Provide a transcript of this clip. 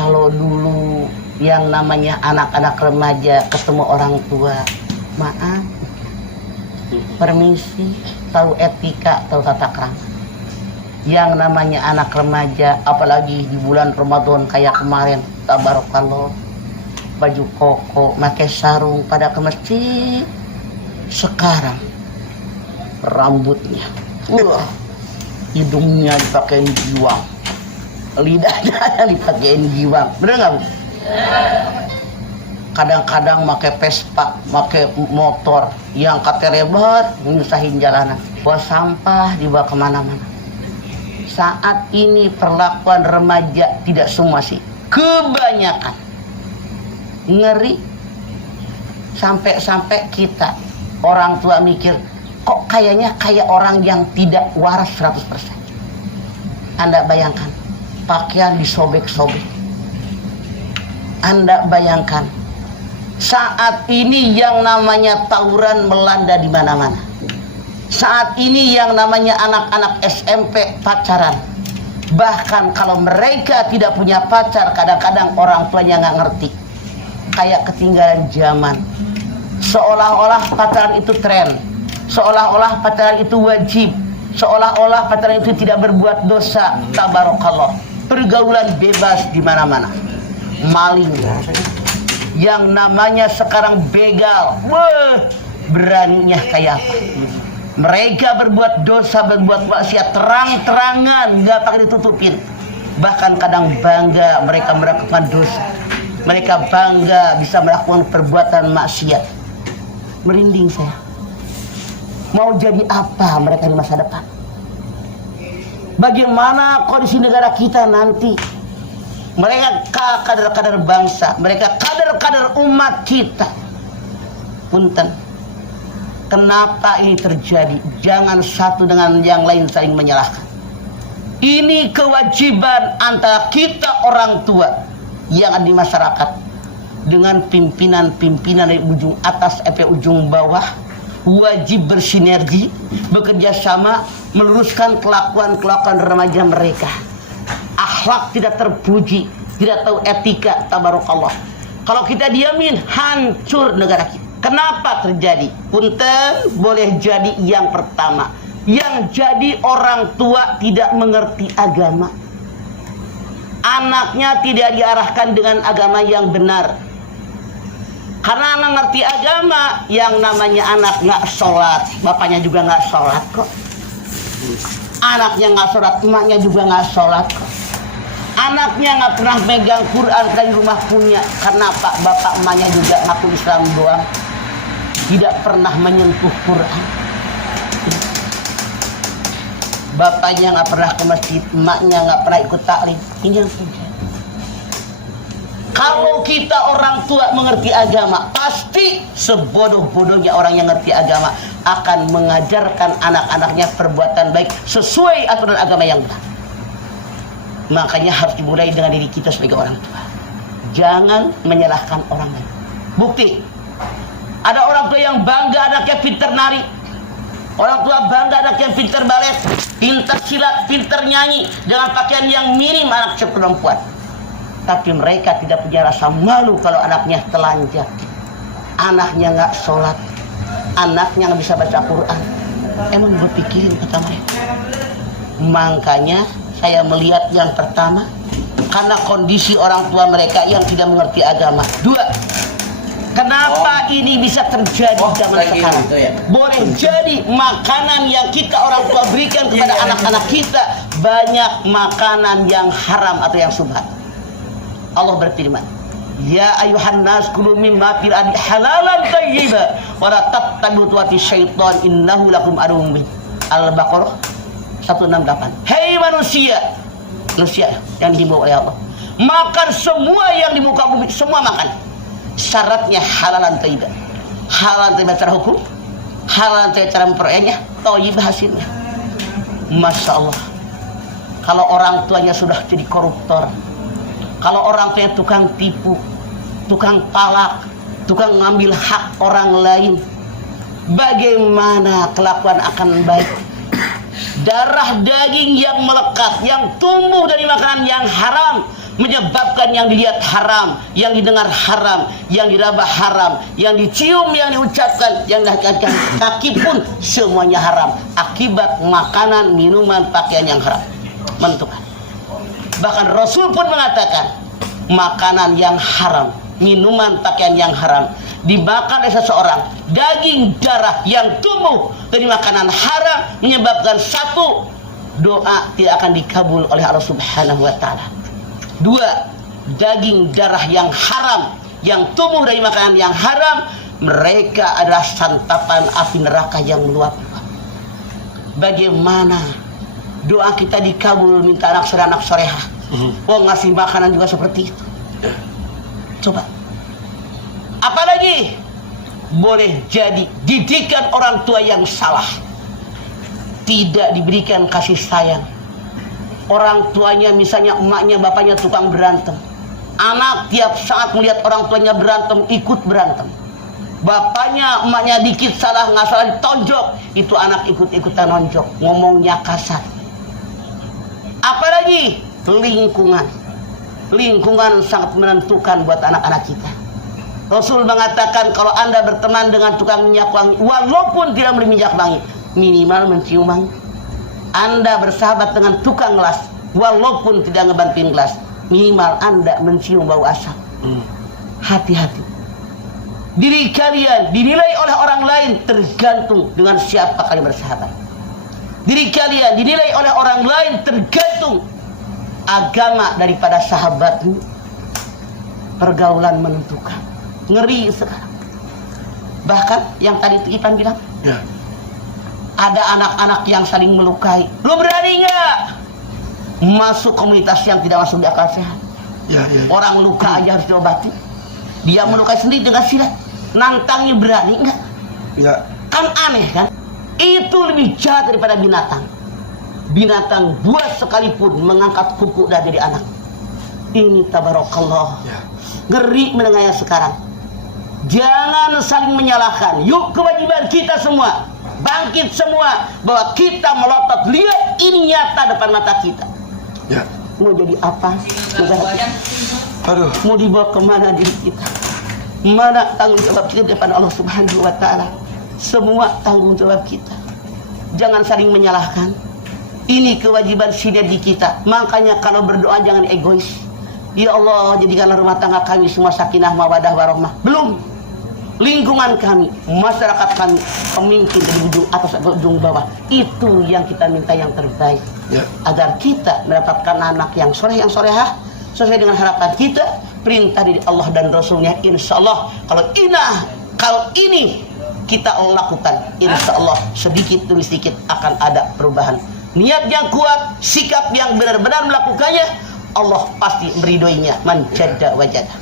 Kalau dulu yang namanya anak-anak remaja ketemu orang tua, maaf, permisi, tahu etika, tahu tata krama. Yang namanya anak remaja, apalagi di bulan Ramadan kayak kemarin, tabarakallah, baju koko, pakai sarung, pada ke masjid. Sekarang rambutnya, hidungnya dipakein giwang, lidahnya dipakein giwang, bener nggak Bu? Kadang-kadang pakai Vespa, pakai motor yang katanya rebat, nyusahin jalanan, bawa sampah dibawa kemana-mana. Saat ini perlakuan remaja, tidak semua sih, kebanyakan ngeri. Sampai-sampai kita orang tua mikir, kok kayaknya kayak orang yang tidak waras 100%. Anda bayangkan, pakaian disobek-sobek. Anda bayangkan, saat ini yang namanya tawuran melanda di mana-mana. Saat ini yang namanya anak-anak SMP pacaran. Bahkan kalau mereka tidak punya pacar, kadang-kadang orang tuanya nggak ngerti. Kayak ketinggalan zaman. Seolah-olah pacaran itu tren. Seolah-olah pacaran itu wajib. Seolah-olah pacaran itu tidak berbuat dosa. Tabarakallah. Pergaulan bebas di mana-mana. Maling. Yang namanya sekarang begal. Wah, beraninya kayak apa? Mereka berbuat dosa, berbuat maksiat terang-terangan, nggak pakai ditutupin. Bahkan kadang bangga mereka melakukan dosa. Mereka bangga bisa melakukan perbuatan maksiat. Merinding saya. Mau jadi apa mereka di masa depan? Bagaimana kondisi negara kita nanti? Mereka kader-kader bangsa, mereka kader-kader umat kita. Punten. Kenapa ini terjadi? Jangan satu dengan yang lain saling menyalahkan. Ini kewajiban antara kita orang tua yang ada di masyarakat dengan pimpinan-pimpinan dari ujung atas sampai ujung bawah. Wajib bersinergi, bekerja sama, meluruskan kelakuan-kelakuan remaja mereka. Akhlak tidak terpuji, tidak tahu etika, tabarakallah. Kalau kita diamin, hancur negara kita. Kenapa terjadi? Punten, boleh jadi yang pertama, yang jadi orang tua tidak mengerti agama. Anaknya tidak diarahkan dengan agama yang benar. Karena anak ngerti agama, yang namanya anak nggak sholat, bapaknya juga nggak sholat kok. Anaknya nggak sholat, emaknya juga nggak sholat kok. Anaknya nggak pernah megang Quran dari rumah punya, karena bapak emaknya juga ngaku Islam doang. Tidak pernah menyentuh Quran. Bapaknya nggak pernah ke masjid, emaknya nggak pernah ikut taklim. Ini yang terjadi. Kalau kita orang tua mengerti agama, pasti sebodoh-bodohnya orang yang ngerti agama akan mengajarkan anak-anaknya perbuatan baik sesuai aturan agama yang benar. Makanya harus dimulai dengan diri kita sebagai orang tua. Jangan menyalahkan orang lain. Bukti. Ada orang tua yang bangga anaknya pintar nari. Orang tua bangga anaknya pintar balet, pintar silat, pintar nyanyi, dengan pakaian yang minim anak perempuan. Tapi mereka tidak punya rasa malu kalau anaknya telanjang. Anaknya nggak sholat. Anaknya nggak bisa baca Quran. Emang gue pikirin kata mereka. Makanya saya melihat yang pertama, karena kondisi orang tua mereka yang tidak mengerti agama. Dua, kenapa ini bisa terjadi zaman sekarang? Gitu ya? Boleh jadi makanan yang kita orang tua berikan kepada anak-anak kita banyak makanan yang haram atau yang subhat. Allah berfirman, Ya ayuhan nas kulu mimma fil ardi halalan thayyiban wa la tattabi'u khutuwati syaitan innahu lakum aduwwun mubin. Al-Baqarah 168. Hei manusia yang dibawa oleh Allah, makan semua yang di muka bumi, semua makan. Syaratnya halalan thayyiban. Halalan thayyiban secara hukum, halalan thayyiban cara memperolehnya, thayyib hasilnya. Masya Allah. Kalau orang tuanya sudah jadi koruptor, kalau orang tuanya tukang tipu, tukang palak, tukang ngambil hak orang lain, bagaimana kelakuan akan baik? Darah daging yang melekat, yang tumbuh dari makanan yang haram, menyebabkan yang dilihat haram, yang didengar haram, yang diraba haram, yang dicium, yang diucapkan, yang dikatakan kaki pun semuanya haram akibat makanan, minuman, pakaian yang haram. Menentukan. Bahkan Rasul pun mengatakan makanan yang haram, minuman, pakaian yang haram dimakan oleh seseorang, daging darah yang tumbuh dari makanan haram menyebabkan satu, doa tidak akan dikabul oleh Allah Subhanahu wa taala. Dua, daging darah yang haram yang tumbuh dari makanan yang haram, mereka adalah santapan api neraka yang meluap-luap. Bagaimana doa kita dikabul minta anak solehah? Oh, ngasih makanan juga seperti itu. Coba. Apalagi boleh jadi didikan orang tua yang salah, tidak diberikan kasih sayang. Orang tuanya misalnya emaknya bapaknya tukang berantem, anak tiap saat melihat orang tuanya berantem ikut berantem. Bapaknya emaknya dikit salah nggak salah ditonjok, itu anak ikut-ikutan nonjok, ngomongnya kasar. Apalagi lingkungan sangat menentukan buat anak-anak kita. Rasul mengatakan kalau Anda berteman dengan tukang minyak wangi, walaupun tidak beli minyak wangi, minimal mencium wangi. Anda bersahabat dengan tukang gelas, walaupun tidak ngebantuin gelas, minimal Anda mencium bau asap. Hati-hati. Diri kalian dinilai oleh orang lain tergantung dengan siapa kalian bersahabat. Diri kalian dinilai oleh orang lain tergantung agama daripada sahabatmu. Pergaulan menentukan. Ngeri sekarang. Bahkan yang tadi Ipan bilang, ya, ada anak-anak yang saling melukai. Lu berani nggak masuk komunitas yang tidak masuk di akal sehat? Ya. Orang luka aja harus diobati. Dia melukai sendiri dengan silat. Nantangnya berani nggak? Ya. Kan aneh kan? Itu lebih jahat daripada binatang. Binatang buas sekalipun mengangkat kuku dah jadi anak. Ini tabarakallah. Ya. Ngeri mendengarnya sekarang. Jangan saling menyalahkan. Yuk, kewajiban kita semua bangkit semua bahwa kita melotot. Lihat ini nyata depan mata kita. Ya. Mau jadi apa? Aduh. Mau dibawa kemana diri kita? Mana tanggung jawab kita depan Allah Subhanahu wa taala? Semua tanggung jawab kita. Jangan saling menyalahkan. Ini kewajiban sinergi kita. Makanya kalau berdoa jangan egois. Ya Allah, jadikanlah rumah tangga kami semua sakinah mawadah warahmah. Belum. Lingkungan kami, masyarakat kami, pemimpin dari ujung atas atau ujung bawah, itu yang kita minta yang terbaik, ya, agar kita mendapatkan anak yang soleh, yang solehah sesuai dengan harapan kita, perintah dari Allah dan Rasulnya. Insya Allah kalau ini kita lakukan, insya Allah sedikit demi sedikit akan ada perubahan. Niat yang kuat, sikap yang benar-benar melakukannya, Allah pasti meridhoinya. Man jadda wajada.